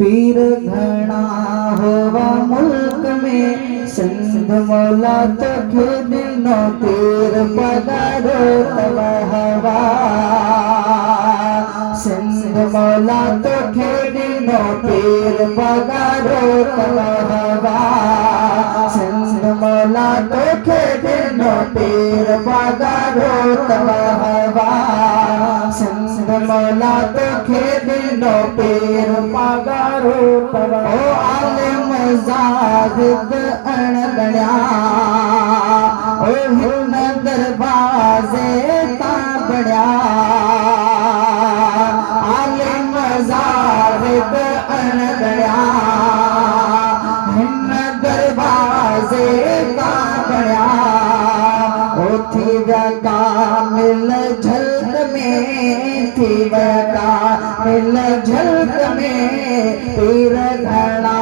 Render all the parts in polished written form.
पीर घना होवा मुल्क में सिंध मौला तो खेदिनो पीर पगारो तब हवा सिंध मौला तो खेदिनो पीर पगारो तब हवा सिंध मौला तो खेदिनो पीर पगारो तब हवा सिंध मौला तो खेदिनो पीर पगारो तब ओ आलिम ज़ाहिद अणगण्या ओ हिन दरवाज़े ता बण्या आलिम ज़ाहिद अणगण्या हिन दरवाज़े ता बण्या ओ थी विया कामिल झलक में थी विया कामिल झलक में पीर घना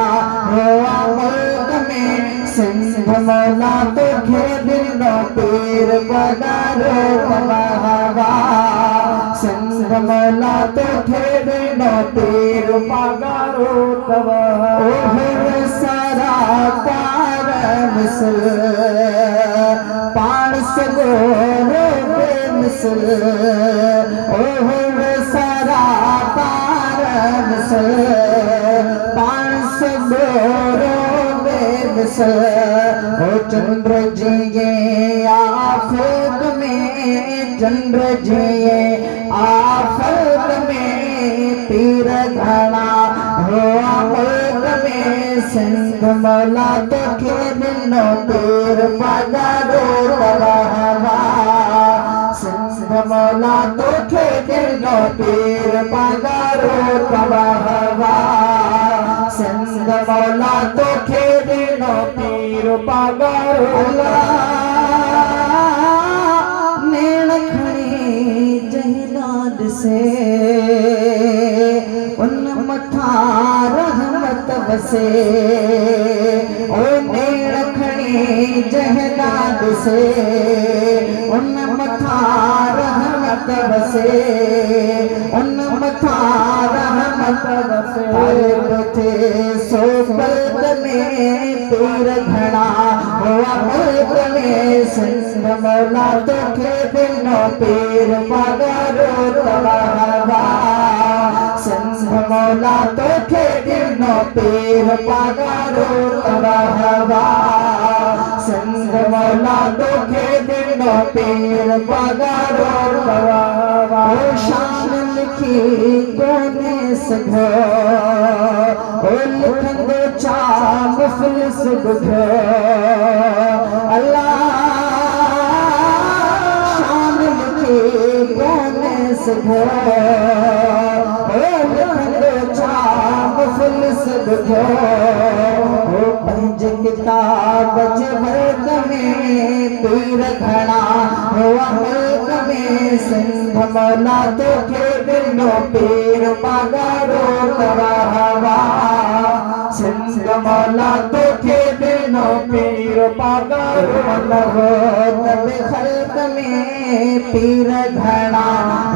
होवा मुल्क में सिंध मौला तो खेदिनो पीर पगारो तब हवा सिंध मौला तो खेदिनो पीर पगारो तब हवा सारा पार मिसल पाण सगोरो बेमिसल ओहर सारा पार मिसल पाण सगोरो बेमिसल ओ चंद्र जी ये आफत में चंद्र जी ये आफत में पीर घना हुआ मुल्क में सिंध मौला तो खेदिनो पीर पगारो तब हवा सिंध मौला तो खेदिनो पीर पगारो तब हवा सिंध मौला तो खेदिनो पीर पगारो नेण खणी जहिनाद से उन मथा रहमत वसे ओ नेण खणी जहिनाद से उन मथा रहमत वसे उन मथा रहमत वसे थे सो पलक में पीर घना हुआ मुल्क में सिंध मौला तो खेदिनो पीर पगारो तब हवा सिंध मौला तो खेदिनो पीर पगारो तब हवा सिंध मौला तो खेदिनो पीर पगारो तब हवा शान लिखी कोने सघो ओ लिखंदो चा मुफलिस बुधो अल्लाह शान लिखी कोने सघो ओ लिखंदो चा मुफलिस बुधो ओ पंज किताब जे वर्ग में पीर घना हुआ मुल्क में सिंध मौला तो खेदिनो पीर पगारो तब हवा सिंध मौला तो खेदिनो पीर पगारो तब खल्क में पीर घना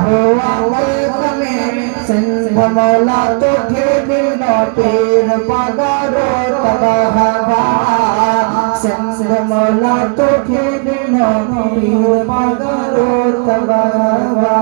हुआ मुल्क में सिंध मौला तो खेदिनो पीर पगारो तब हवा सिंध मौला तो खेदिनो पीर पगारो तब हवा।